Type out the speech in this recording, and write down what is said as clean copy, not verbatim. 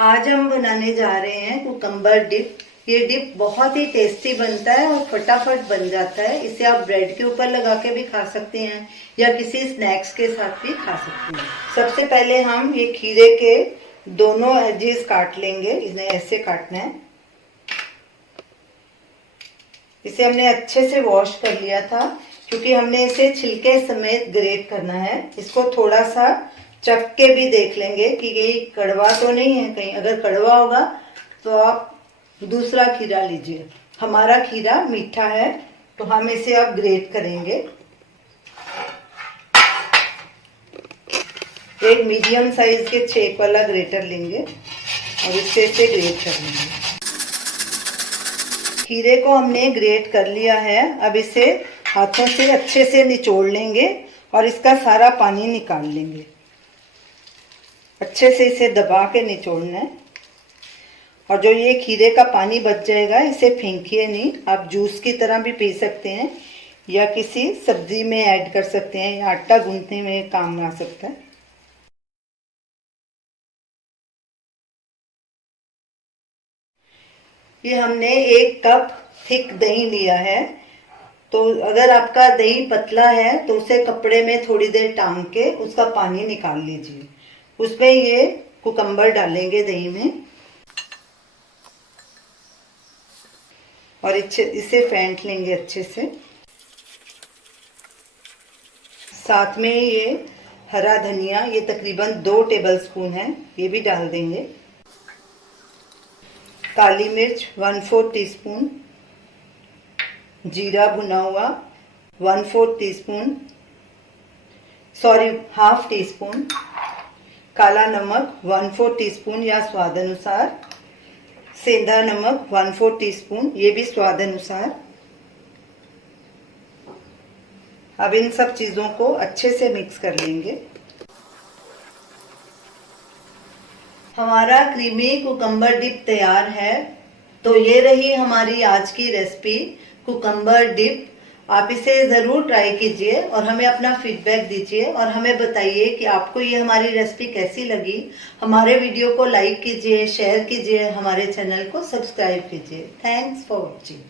आज हम बनाने जा रहे हैं कुकम्बर डिप। ये डिप बहुत ही टेस्टी बनता है और फटाफट बन जाता है। इसे आप ब्रेड के ऊपर लगा के भी खा सकते हैं या किसी स्नैक्स के साथ भी खा सकते हैं। सबसे पहले हम ये खीरे के दोनों एजेस काट लेंगे। इन्हें ऐसे काटना है। इसे हमने अच्छे से वॉश कर लिया था क्योंकि हमने इसे छिलके समेत ग्रेट करना है। इसको थोड़ा सा चख के भी देख लेंगे कि ये कड़वा तो नहीं है। कहीं अगर कड़वा होगा तो आप दूसरा खीरा लीजिए। हमारा खीरा मीठा है तो हम इसे अब ग्रेट करेंगे। एक मीडियम साइज के छेक वाला ग्रेटर लेंगे और इससे इसे ग्रेट कर लेंगे। खीरे को हमने ग्रेट कर लिया है। अब इसे हाथों से अच्छे से निचोड़ लेंगे और इसका सारा पानी निकाल लेंगे। अच्छे से इसे दबा के निचोड़ना है। और जो ये खीरे का पानी बच जाएगा इसे फेंकिए नहीं। आप जूस की तरह भी पी सकते हैं या किसी सब्जी में ऐड कर सकते हैं या आटा गूंथने में काम आ सकता है। ये हमने 1 कप थिक दही लिया है। तो अगर आपका दही पतला है तो उसे कपड़े में थोड़ी देर टांग के उसका पानी निकाल लीजिए। उसमें ये कुकम्बर डालेंगे दही में और इसे फेंट लेंगे अच्छे से। साथ में ये हरा धनिया, ये तकरीबन 2 टेबलस्पून है, ये भी डाल देंगे। काली मिर्च 1/4 टीस्पून, जीरा भुना हुआ 1/4 टीस्पून, सॉरी 1/2 टीस्पून, काला नमक 1/4 टीस्पून या स्वाद अनुसार, सेंधा नमक 1/4 टीस्पून, ये भी स्वाद अनुसार। अब इन सब चीजों को अच्छे से मिक्स कर लेंगे। हमारा क्रीमी कुकम्बर डिप तैयार है। तो ये रही हमारी आज की रेसिपी कुकम्बर डिप। आप इसे ज़रूर ट्राई कीजिए और हमें अपना फीडबैक दीजिए और हमें बताइए कि आपको ये हमारी रेसिपी कैसी लगी। हमारे वीडियो को लाइक कीजिए, शेयर कीजिए, हमारे चैनल को सब्सक्राइब कीजिए। Thanks for watching.